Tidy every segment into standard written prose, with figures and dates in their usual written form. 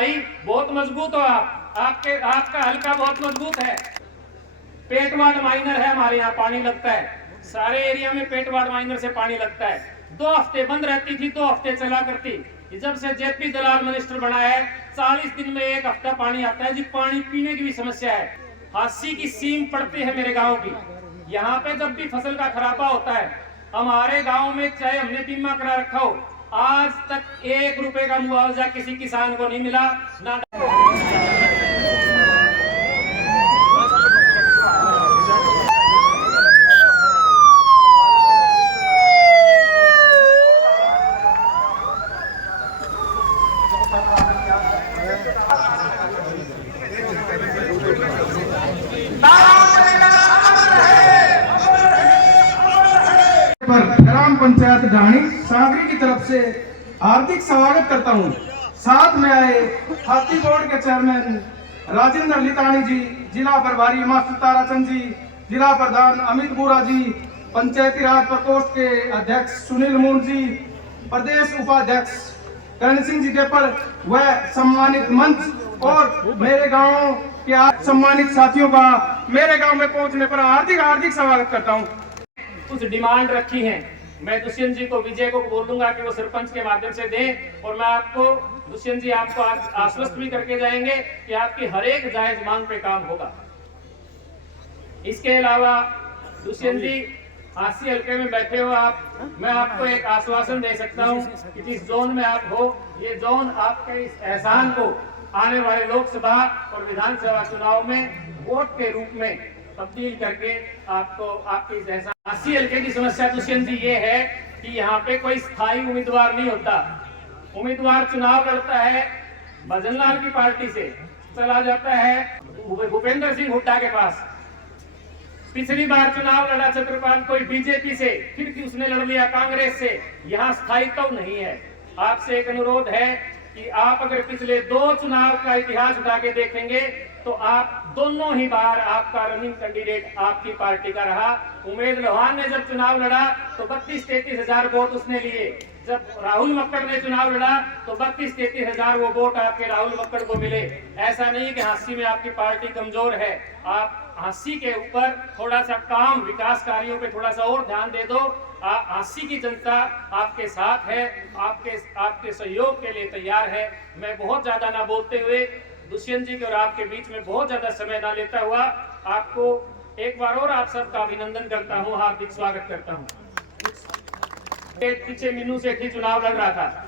भाई बहुत मजबूत हो आप, आपका हल्का बहुत मजबूत है। पेटवाड माइनर है हमारे यहाँ, पानी लगता है सारे एरिया में, पेटवाड माइनर से पानी लगता है। 2 हफ्ते बंद रहती थी, 2 हफ्ते चला करती। जब से जेपी दलाल मिनिस्टर बना है 40 दिन में 1 हफ्ता पानी आता है जी। पानी पीने की भी समस्या है। हांसी की सीम पड़ती है मेरे गांव की। यहाँ पे जब भी फसल का खराबा होता है हमारे गांव में, चाहे हमने बीमा करा रखा हो, आज तक 1 रुपए का मुआवजा किसी किसान को नहीं मिला ना। ग्राम पंचायत ढाणी सागरी की तरफ से हार्दिक स्वागत करता हूं। साथ में आए हाथी बोर्ड के चेयरमैन राजेंद्र लितानी जी, जिला प्रभारी मास्टर ताराचंद जी, जिला प्रधान अमित बोरा जी, पंचायती राज प्रकोष्ठ के अध्यक्ष सुनील मून जी, प्रदेश उपाध्यक्ष करण सिंह जी टेपल व सम्मानित मंच और मेरे गांव के सम्मानित साथियों का मेरे गांव में पहुंचने पर हार्दिक स्वागत करता हूं। कुछ डिमांड रखी है, मैं दुष्यंत जी को, विजय को बोलूंगा कि वो सरपंच के माध्यम से दें, और मैं आपको दुष्यंत जी आपको आश्वस्त भी करके जाएंगे कि आपकी हर एक जायज मांग पे काम होगा। इसके अलावा दुष्यंत जी हांसी हल्के में बैठे हो आप, मैं आपको एक आश्वासन दे सकता हूं कि जिस जोन में आप हो, ये जोन आपके इस एहसान को आने वाले लोकसभा और विधानसभा चुनाव में वोट के रूप में तब्दील करके आपको आपके इस एहसान। हांसी हल्के की समस्या दुष्यंत जी ये है कि यहाँ पे कोई स्थायी उम्मीदवार नहीं होता। उम्मीदवार चुनाव लड़ता है भजन लाल की पार्टी से, चला जाता है भूपेंद्र सिंह हुड्डा के पास। पिछली बार चुनाव लड़ा छत्रपाल कोई बीजेपी से, फिर उसने लड़ लिया कांग्रेस से। यहाँ स्थायित्व तो नहीं है। आपसे एक अनुरोध है कि आप अगर पिछले 2 चुनाव का इतिहास उठा के देखेंगे तो आप दोनों ही बार आपका रनिंग कैंडिडेट आपकी पार्टी का रहा। उमेद लोहान ने जब चुनाव लड़ा तो 32-33 हजार वोट उसने लिए। जब राहुल मक्कड़ ने चुनाव लड़ा तो 32-33 हजार वो वोट आपके राहुल मक्कड़ को मिले। ऐसा नहीं कि हांसी में आपकी पार्टी कमजोर है। आप हांसी के ऊपर थोड़ा सा काम, विकास कार्यों पे थोड़ा सा और ध्यान दे दो। हांसी की जनता आपके साथ है, आपके सहयोग के लिए तैयार है। मैं बहुत ज्यादा ना बोलते हुए दुष्यंत जी के और आपके बीच में बहुत ज्यादा समय ना लेता हुआ आपको एक बार और आप सबका अभिनंदन करता हूं, हार्दिक स्वागत करता हूं। पीछे मीनू सेठी चुनाव लड़ रहा था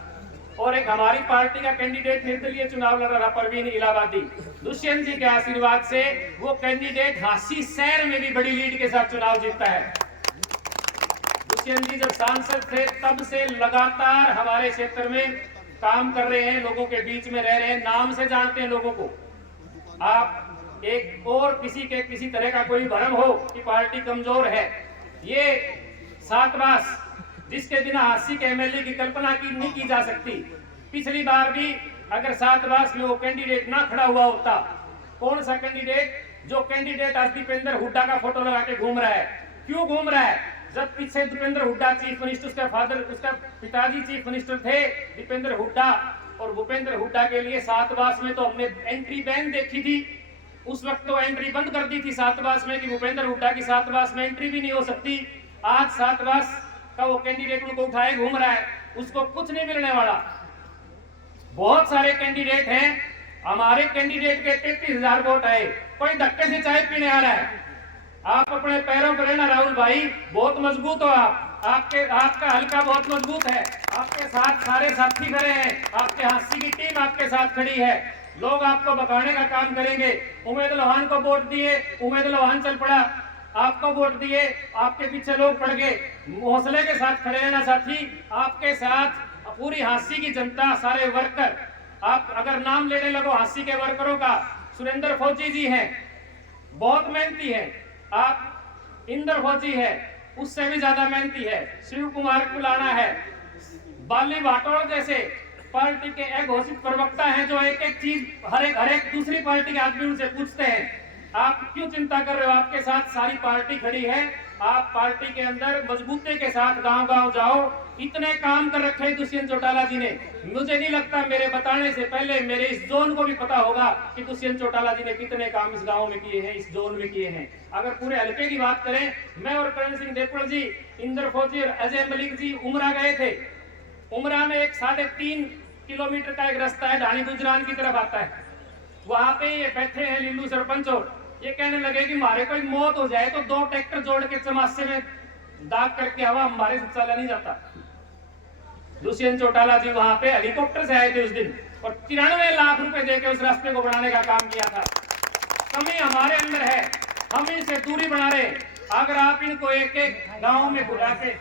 और एक हमारी पार्टी का कैंडिडेट निर्दलीय चुनाव लड़ रहा था, परवीन इलाहाबादी। दुष्यंत जी के आशीर्वाद से वो कैंडिडेट हांसी शहर में भी बड़ी लीड के साथ चुनाव जीतता है। दुष्यंत जी जब सांसद थे तब से लगातार हमारे क्षेत्र में काम कर रहे हैं, लोगों के बीच में रह रहे हैं, नाम से जानते हैं लोगों को। आप एक और किसी तरह का कोई भ्रम हो कि पार्टी कमजोर है, ये सातवास जिसके बिना हांसी के एमएलए की कल्पना नहीं की जा सकती। पिछली बार भी अगर सातवास में वो कैंडिडेट ना खड़ा हुआ होता, कौन सा कैंडिडेट, जो कैंडिडेट आज दीपेंद्र हुड्डा का फोटो लगा के घूम रहा है, क्यों घूम रहा है? जब पीछे दीपेंद्र हुड्डा चीफ मिनिस्टर, उसका पिताजी चीफ मिनिस्टर थे दीपेंद्र हुड्डा, और भूपेंद्र हुड्डा के लिए सातवास में तो हमने एंट्री बैन देखी थी। उस वक्त तो एंट्री बंद कर दी थी सातवास में कि भूपेंद्र हुड्डा की सातवास में एंट्री भी नहीं हो सकती। आज सातवास का वो कैंडिडेट उनको उठाए घूम रहा है, उसको कुछ नहीं मिलने वाला। बहुत सारे कैंडिडेट हैं, हमारे कैंडिडेट के 33 हजार वोट आए, कोई धक्के से चाय पीने आ रहा है। आप अपने पैरों पर रहना राहुल भाई, बहुत मजबूत हो आपका हल्का बहुत मजबूत है। आपके साथ सारे साथी खड़े हैं, आपके हांसी की टीम आपके साथ खड़ी है। लोग आपको बकाने का काम करेंगे। उमेद लोहान को वोट दिए, उमेद लोहान चल पड़ा, आपको वोट दिए, आपके पीछे लोग पड़ गए। हौसले के साथ खड़े रहना साथी, आपके साथ पूरी हांसी की जनता, सारे वर्कर। आप अगर नाम लेने लगो हांसी के वर्करों का, सुरेंद्र फौजी जी हैं, बहुत मेहनती है। आप इंद्र फौजी है, उससे भी ज्यादा मेहनती है। शिव कुमार कुलाना है, बाली भाटोड़ जैसे पार्टी के घोषित प्रवक्ता हैं जो एक एक चीज हर एक दूसरी पार्टी के आदमी उनसे पूछते हैं। आप क्यों चिंता कर रहे हो? आपके साथ सारी पार्टी खड़ी है, आप पार्टी के अंदर मजबूती के साथ गांव गांव जाओ। इतने काम कर रखे हैं दुष्यंत चौटाला जी ने, मुझे नहीं लगता मेरे बताने से पहले मेरे इस जोन को भी पता होगा कि दुष्यंत चौटाला जी ने कितने काम इस गांव में किए हैं, इस जोन में किए हैं। अगर पूरे हल्के की बात करें, मैं और करण सिंह देपड़ जी, इंदर फौजी और अजय मलिक जी उमरा गए थे। उमरा में एक 3.5 किलोमीटर का एक रास्ता है, ढाणी गुजरान की तरफ आता है। वहां पे ये बैठे हैं लिल्लू सरपंच और ये कहने लगे कि हमारे कोई मौत हो जाए तो 2 ट्रैक्टर जोड़ के चमासे में दाग करके हवा हमारे से चला नहीं जाता। दुष्यंत चौटाला जी वहां पे हेलीकॉप्टर से आए थे उस दिन और 93 लाख रुपए देके उस रास्ते को बनाने का काम किया था। कमी हमारे अंदर है, हम इनसे दूरी बना रहे। अगर आप इनको एक एक गांव में बुला के,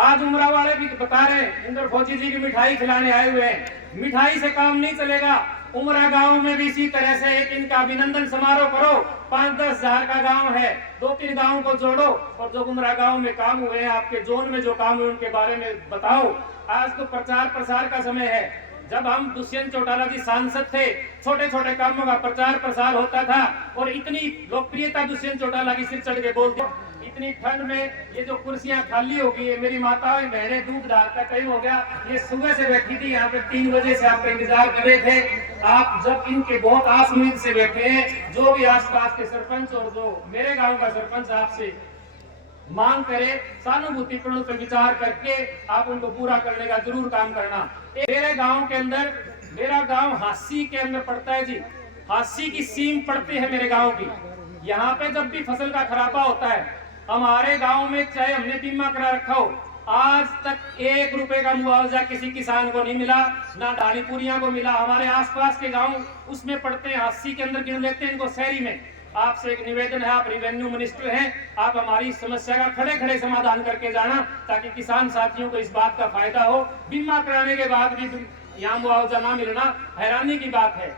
आज उमरा वाले भी बता रहे इंदर फौजी जी की मिठाई खिलाने आए हुए हैं। मिठाई से काम नहीं चलेगा। उमरा गांव में भी इसी तरह से एक इनका अभिनंदन समारोह करो। 5-10 हजार का गांव है, 2-3 गांव को जोड़ो और जो उमरा गांव में काम हुए हैं, आपके जोन में जो काम हुए उनके बारे में बताओ। आज तो प्रचार प्रसार का समय है। जब हम दुष्यंत चौटाला जी सांसद थे, छोटे छोटे कामों का प्रचार प्रसार होता था और इतनी लोकप्रियता दुष्यंत चौटाला की सिर चढ़ के बोलते। इतनी ठंड में ये जो कुर्सियां खाली हो गई है, मेरी माताएं बहनें दूध डालता टाइम हो गया, ये सुबह से बैठी थी यहाँ पे 3 बजे से आपका इंतजार कर रहे थे। आप जब इनके बहुत आस उम्मीद से बैठे हैं, जो भी आसपास के सरपंच और जो मेरे गांव का सरपंच आपसे मांग करे, सहानुभूतिपूर्ण पे विचार करके आप उनको पूरा करने का जरूर काम करना। मेरे गांव के अंदर, मेरा गांव हासी के अंदर पड़ता है जी, हासी की सीम पड़ती है मेरे गांव की। यहाँ पे जब भी फसल का खराबा होता है, हमारे गांव में चाहे हमने बीमा करा रखा हो, आज तक 1 रुपए का मुआवजा किसी किसान को नहीं मिला, ना ढाणीपुरिया को मिला। हमारे आसपास के गांव उसमें पड़ते हैं, हासी के अंदर गिन लेते हैं इनको शहरी में। आपसे एक निवेदन है, आप रेवेन्यू मिनिस्टर हैं, आप हमारी समस्या का खड़े खड़े समाधान करके जाना, ताकि किसान साथियों को इस बात का फायदा हो। बीमा कराने के बाद भी यहाँ मुआवजा ना मिलना हैरानी की बात है।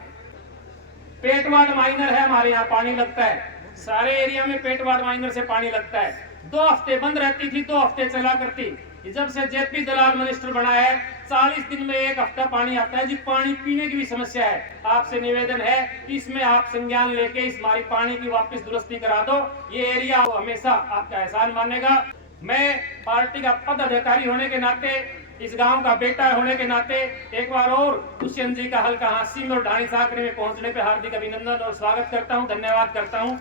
पेटवाड माइनर है हमारे यहाँ, पानी लगता है सारे एरिया में, पेटवाड माइनर से पानी लगता है। 2 हफ्ते बंद रहती थी, 2 हफ्ते चला करती। जब से जेपी दलाल मिनिस्टर बना है, 40 दिन में 1 हफ्ता पानी आता है जी। पानी पीने की भी समस्या है। आपसे निवेदन है कि इसमें आप संज्ञान लेके इस हमारी पानी की वापस दुरुस्ती करा दो। ये एरिया हमेशा आपका एहसान मानेगा। मैं पार्टी का पद अधिकारी होने के नाते, इस गांव का बेटा होने के नाते एक बार और दुष्यंत जी का हल्का हासी में और ढाणी साकरे में पहुंचने पे हार्दिक अभिनंदन और स्वागत करता हूं, धन्यवाद करता हूं।